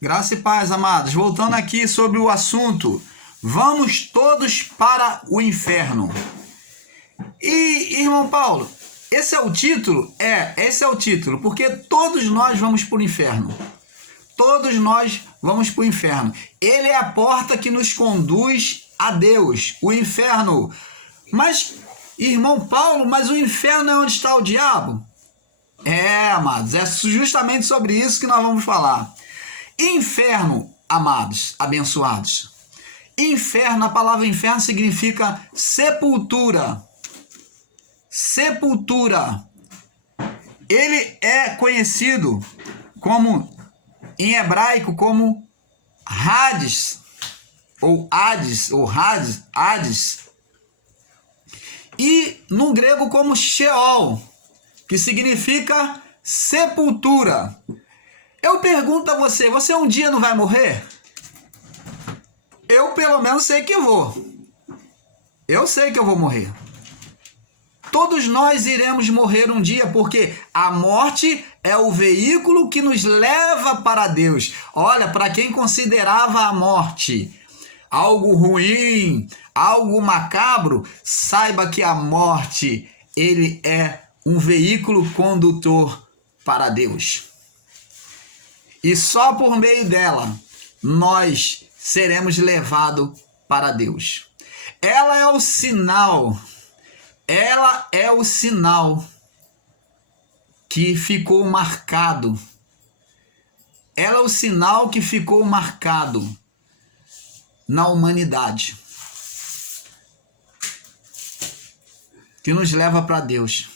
Graça e paz, amados. Voltando aqui sobre o assunto, vamos todos para o inferno. E, irmão Paulo, esse é o título? Esse é o título, porque todos nós vamos para o inferno. Todos nós vamos para o inferno. Ele é a porta que nos conduz a Deus, o inferno. Mas, irmão Paulo, mas o inferno é onde está o diabo? Amados, é justamente sobre isso que nós vamos falar. Inferno, amados, abençoados. Inferno, a palavra inferno significa sepultura. Sepultura. Ele é conhecido como, em hebraico, como Hades, ou Hades, Hades. E no grego como Sheol, que significa sepultura. Eu pergunto a você, você um dia não vai morrer? Eu pelo menos sei que vou. Eu sei que eu vou morrer. Todos nós iremos morrer um dia, porque a morte é o veículo que nos leva para Deus. Olha, para quem considerava a morte algo ruim, algo macabro, saiba que a morte, ele é um veículo condutor para Deus. E só por meio dela, nós seremos levados para Deus. Ela é o sinal que ficou marcado. Ela é o sinal que ficou marcado na humanidade, que nos leva para Deus.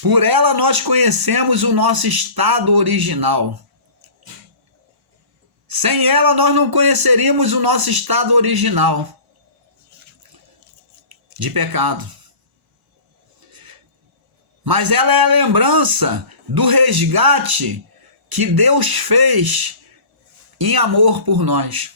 Por ela nós conhecemos o nosso estado original. Sem ela nós não conheceríamos o nosso estado original de pecado. Mas ela é a lembrança do resgate que Deus fez em amor por nós.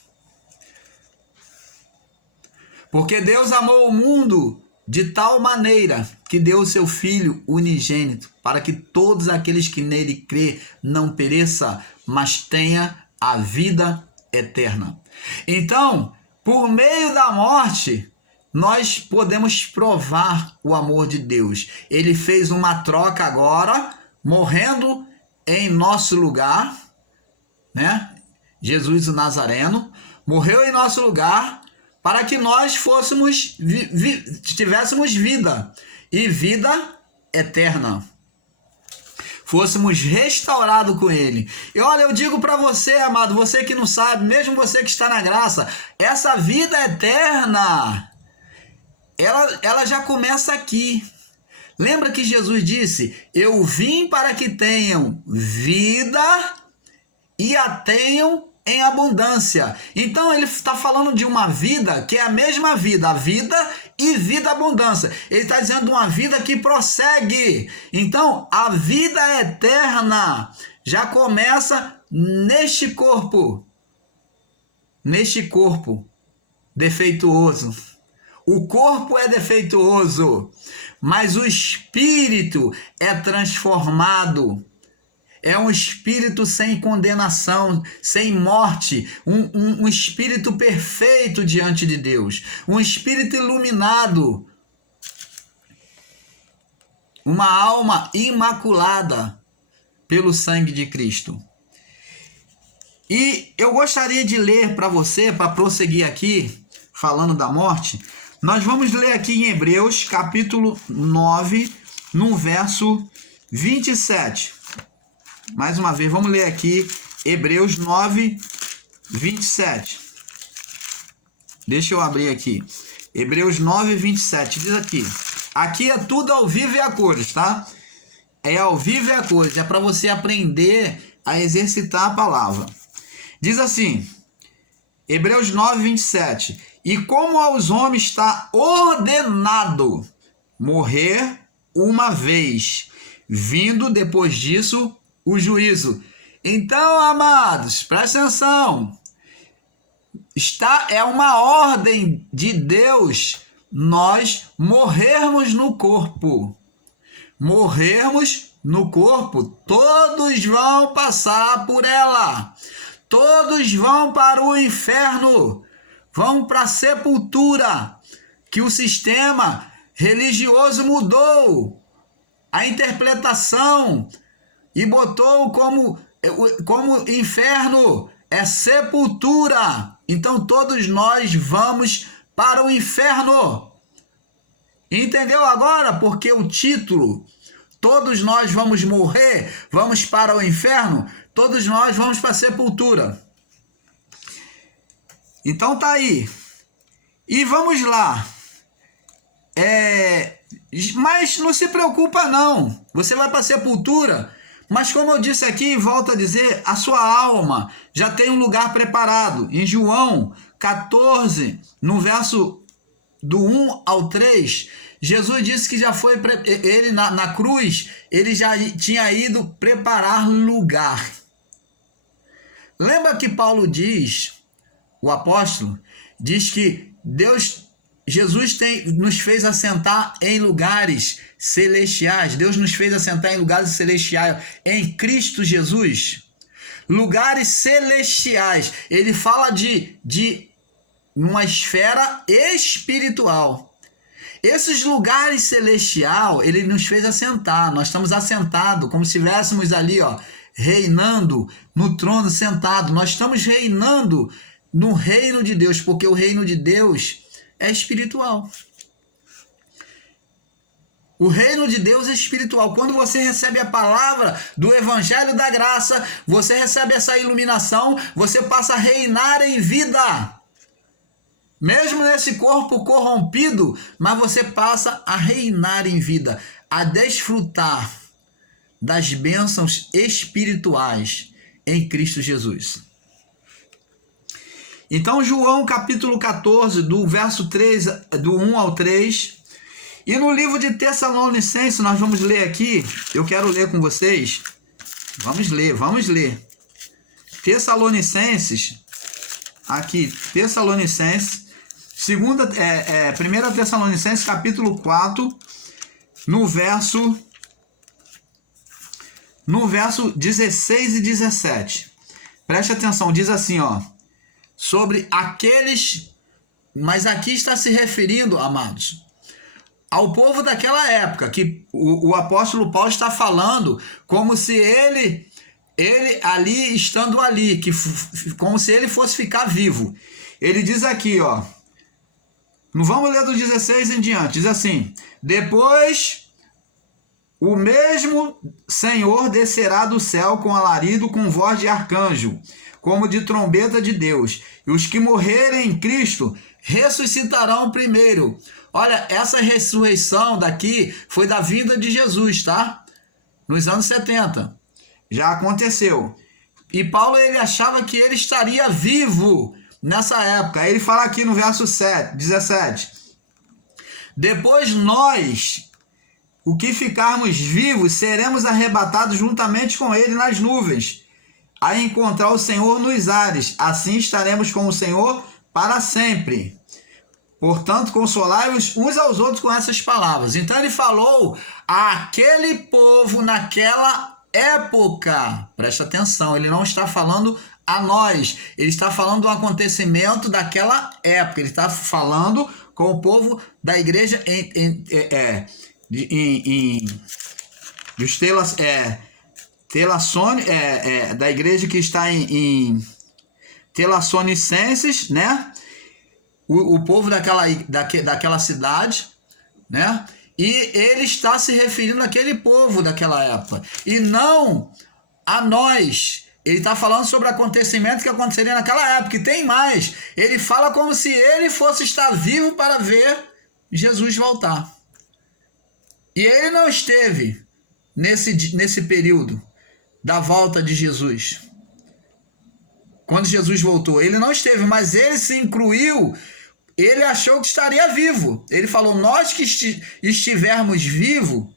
Porque Deus amou o mundo de tal maneira que deu o seu Filho unigênito, para que todos aqueles que nele crê não pereça, mas tenha a vida eterna. Então, por meio da morte, nós podemos provar o amor de Deus. Ele fez uma troca agora, morrendo em nosso lugar, né? Jesus o Nazareno morreu em nosso lugar para que nós tivéssemos vida e vida eterna. Fôssemos restaurados com ele. E olha, eu digo para você, amado, você que não sabe, mesmo você que está na graça, essa vida eterna, ela já começa aqui. Lembra que Jesus disse: eu vim para que tenham vida e a tenham em abundância. Então ele está falando de uma vida que é a mesma vida, a vida e vida abundância. Ele está dizendo uma vida que prossegue. Então a vida eterna já começa neste corpo defeituoso. O corpo é defeituoso, mas o espírito é transformado. É um espírito sem condenação, sem morte, um espírito perfeito diante de Deus, um espírito iluminado, uma alma imaculada pelo sangue de Cristo. E eu gostaria de ler para você, para prosseguir aqui, falando da morte, nós vamos ler aqui em Hebreus, capítulo 9, no verso 27. Mais uma vez, vamos ler aqui Hebreus 9, 27. Deixa eu abrir aqui. Hebreus 9, 27. Diz aqui. Aqui é tudo ao vivo e a cores, tá? É ao vivo e a cores. É para você aprender a exercitar a palavra. Diz assim. Hebreus 9, 27. E como aos homens está ordenado morrer uma vez, vindo depois disso o juízo. Então, amados, presta atenção. É uma ordem de Deus nós morrermos no corpo. Morrermos no corpo. Todos vão passar por ela. todos vão para o inferno, vão para a sepultura, que o sistema religioso mudou a interpretação e botou como inferno é sepultura. Então todos nós vamos para o inferno. Entendeu agora? Porque o título, todos nós vamos morrer, vamos para o inferno, todos nós vamos para a sepultura. Então tá aí. E vamos lá. Mas não se preocupa não. Você vai para a sepultura, mas como eu disse aqui, volto a dizer, a sua alma já tem um lugar preparado. Em João 14, no verso do 1 ao 3, Jesus disse que já foi, ele na cruz, ele já tinha ido preparar lugar. Lembra que Paulo diz, o apóstolo, diz que Jesus nos fez assentar em lugares celestiais. Deus nos fez assentar em lugares celestiais em Cristo Jesus. Lugares celestiais. Ele fala de uma esfera espiritual. Esses lugares celestiais, ele nos fez assentar. Nós estamos assentados, como se estivéssemos ali, ó, reinando no trono, sentado. Nós estamos reinando no reino de Deus, porque o reino de Deus é espiritual. O reino de Deus é espiritual. Quando você recebe a palavra do Evangelho da Graça, você recebe essa iluminação, você passa a reinar em vida. Mesmo nesse corpo corrompido, mas você passa a reinar em vida, a desfrutar das bênçãos espirituais em Cristo Jesus. Então, João capítulo 14, do verso 3, do 1 ao 3, e no livro de Tessalonicenses, nós vamos ler aqui, eu quero ler com vocês, vamos ler. Tessalonicenses, aqui, Tessalonicenses, 1 Tessalonicenses capítulo 4, no verso 16 e 17. Preste atenção, diz assim, ó, sobre aqueles, mas aqui está se referindo, amados, ao povo daquela época, que o apóstolo Paulo está falando como se ele ali, estando ali, como se ele fosse ficar vivo. Ele diz aqui, ó, não vamos ler do 16 em diante, diz assim: depois o mesmo Senhor descerá do céu com alarido, com voz de arcanjo, como de trombeta de Deus, e os que morrerem em Cristo ressuscitarão primeiro. Olha, essa ressurreição daqui foi da vinda de Jesus, tá? Nos anos 70. Já aconteceu. E Paulo, ele achava que ele estaria vivo nessa época. Aí ele fala aqui no verso 17. Depois nós, o que ficarmos vivos, seremos arrebatados juntamente com ele nas nuvens, a encontrar o Senhor nos ares. Assim estaremos com o Senhor para sempre. Portanto, consolai-vos uns aos outros com essas palavras. Então ele falou àquele povo naquela época. Presta atenção, ele não está falando a nós. Ele está falando do acontecimento daquela época. Ele está falando com o povo da igreja da igreja que está em Tessalonicenses, né? O povo daquela cidade, né? E ele está se referindo àquele povo daquela época, e não a nós. Ele está falando sobre acontecimentos que aconteceriam naquela época, e tem mais. Ele fala como se ele fosse estar vivo para ver Jesus voltar. E ele não esteve nesse período da volta de Jesus. Quando Jesus voltou, ele não esteve, mas ele se incluiu. Ele achou que estaria vivo. Ele falou, nós que estivermos vivos,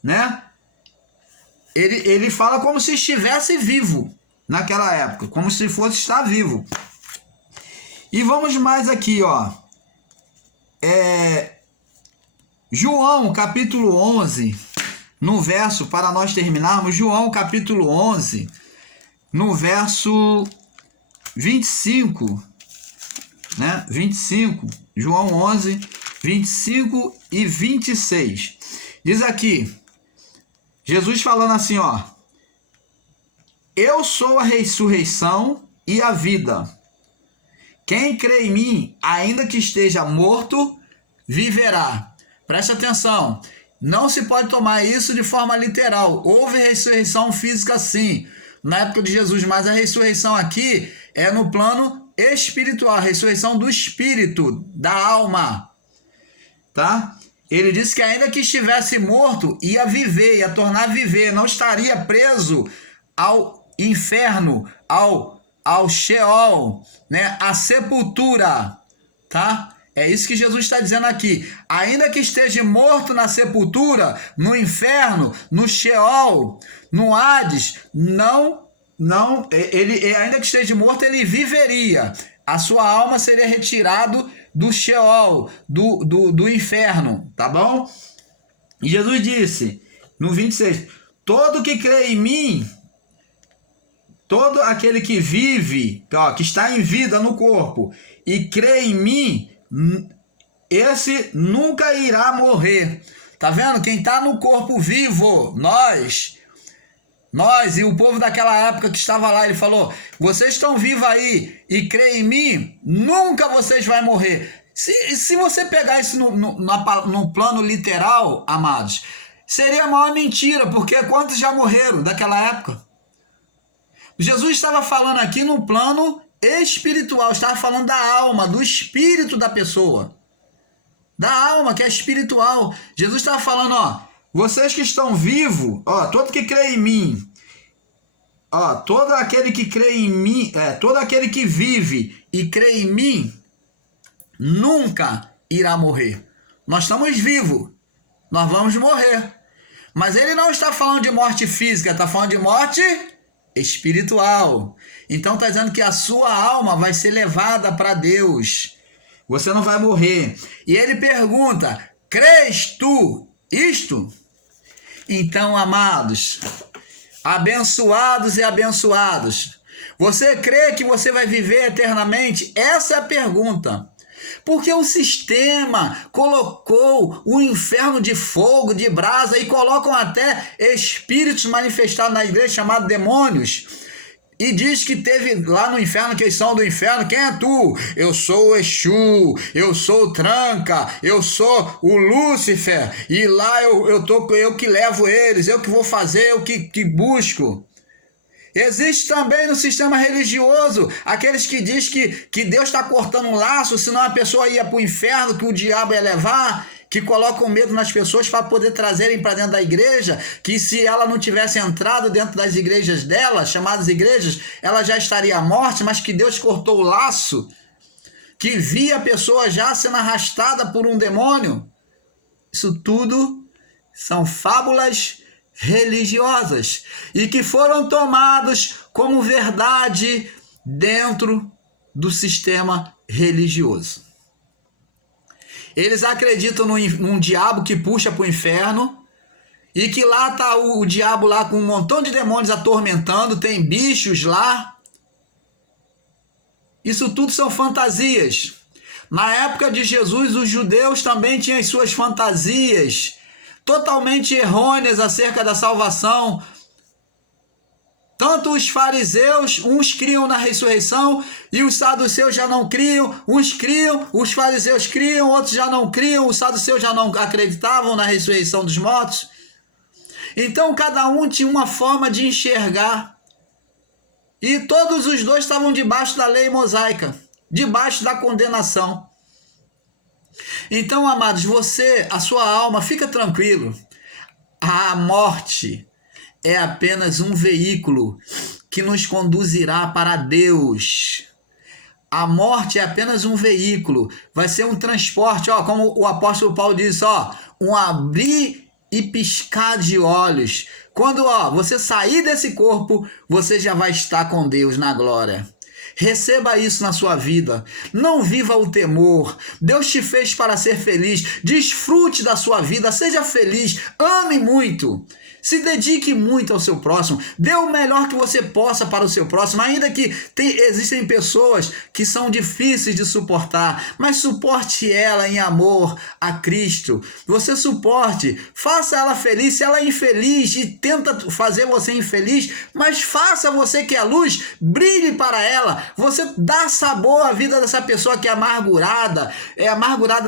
né? Ele fala como se estivesse vivo naquela época, como se fosse estar vivo. E vamos mais aqui, ó. João capítulo 11, no verso, para nós terminarmos, João capítulo 11, no verso 25, né? 25, João 11, 25 e 26. Diz aqui, Jesus falando assim, ó: eu sou a ressurreição e a vida. Quem crê em mim, ainda que esteja morto, viverá. Preste atenção, não se pode tomar isso de forma literal. Houve ressurreição física sim, na época de Jesus, mas a ressurreição aqui é no plano espiritual, a ressurreição do espírito, da alma, tá? Ele disse que ainda que estivesse morto, ia viver, ia tornar a viver, não estaria preso ao inferno, ao Sheol, né? A sepultura, tá? É isso que Jesus está dizendo aqui. Ainda que esteja morto na sepultura, no inferno, no Sheol, no Hades, ele ainda que esteja morto, ele viveria. A sua alma seria retirada do Sheol, do inferno, tá bom? E Jesus disse, no 26, todo que crê em mim, todo aquele que vive, ó, que está em vida no corpo, e crê em mim, esse nunca irá morrer. Tá vendo? Quem está no corpo vivo, nós e o povo daquela época que estava lá, ele falou, vocês estão vivos aí e creem em mim, nunca vocês vão morrer. Se você pegar isso no plano literal, amados, seria a maior mentira, porque quantos já morreram daquela época? Jesus estava falando aqui no plano espiritual, estava falando da alma, do espírito da pessoa, da alma que é espiritual. Jesus estava falando, ó, vocês que estão vivos, ó, todo que crê em mim, ó, todo aquele que crê em mim, todo aquele que vive e crê em mim, nunca irá morrer. Nós estamos vivos, nós vamos morrer. Mas ele não está falando de morte física, está falando de morte espiritual. Então está dizendo que a sua alma vai ser levada para Deus. Você não vai morrer. E ele pergunta, crês tu isto? Então, amados, abençoados e abençoados, você crê que você vai viver eternamente? Essa é a pergunta. Porque o sistema colocou o inferno de fogo, de brasa, e colocam até espíritos manifestados na igreja chamados demônios. E diz que teve lá no inferno, que eles são do inferno. Quem é tu? Eu sou o Exu, eu sou o Tranca, eu sou o Lúcifer. E lá eu que levo eles, eu que vou fazer, eu que busco. Existe também no sistema religioso aqueles que dizem que Deus está cortando um laço, senão a pessoa ia para o inferno, que o diabo ia levar, que colocam medo nas pessoas para poder trazerem para dentro da igreja, que se ela não tivesse entrado dentro das igrejas dela, chamadas igrejas, ela já estaria morta, mas que Deus cortou o laço, que via a pessoa já sendo arrastada por um demônio. Isso tudo são fábulas religiosas e que foram tomados como verdade dentro do sistema religioso. Eles acreditam num diabo que puxa para o inferno e que lá está o diabo lá com um montão de demônios atormentando, tem bichos lá. Isso tudo são fantasias. Na época de Jesus, os judeus também tinham as suas fantasias totalmente errôneas acerca da salvação. Tanto os fariseus, uns criam na ressurreição e os saduceus já não criam, uns criam, os fariseus criam, outros já não criam, os saduceus já não acreditavam na ressurreição dos mortos. Então cada um tinha uma forma de enxergar e todos os dois estavam debaixo da lei mosaica, debaixo da condenação. Então, amados, a sua alma, fica tranquilo, a morte é apenas um veículo que nos conduzirá para Deus. A morte é apenas um veículo, vai ser um transporte, ó, como o apóstolo Paulo diz, ó, um abrir e piscar de olhos. Quando você sair desse corpo, você já vai estar com Deus na glória. Receba isso na sua vida. Não viva o temor. Deus te fez para ser feliz. Desfrute da sua vida. Seja feliz. Ame muito. Se dedique muito ao seu próximo. Dê o melhor que você possa para o seu próximo. Ainda que existem pessoas que são difíceis de suportar, mas suporte ela em amor a Cristo. Você suporte. Faça ela feliz. Se ela é infeliz e tenta fazer você infeliz, mas faça você que é a luz, brilhe para ela. Você dá sabor à vida dessa pessoa que é amargurada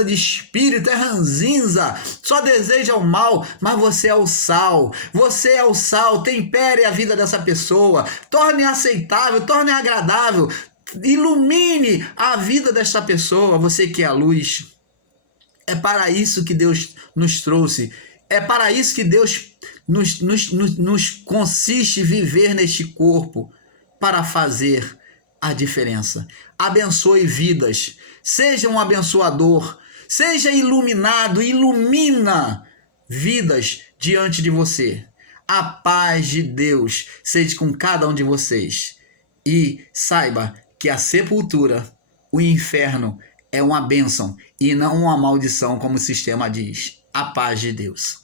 de espírito, é ranzinza, só deseja o mal, mas você é o sal. Você é o sal, tempere a vida dessa pessoa, torne aceitável, torne agradável, ilumine a vida dessa pessoa, você que é a luz. É para isso que Deus nos trouxe, é para isso que Deus nos consiste viver neste corpo, para fazer a diferença. Abençoe vidas, seja um abençoador, seja iluminado, ilumina vidas diante de você. A paz de Deus seja com cada um de vocês. E saiba que a sepultura, o inferno, é uma bênção e não uma maldição, como o sistema diz. A paz de Deus.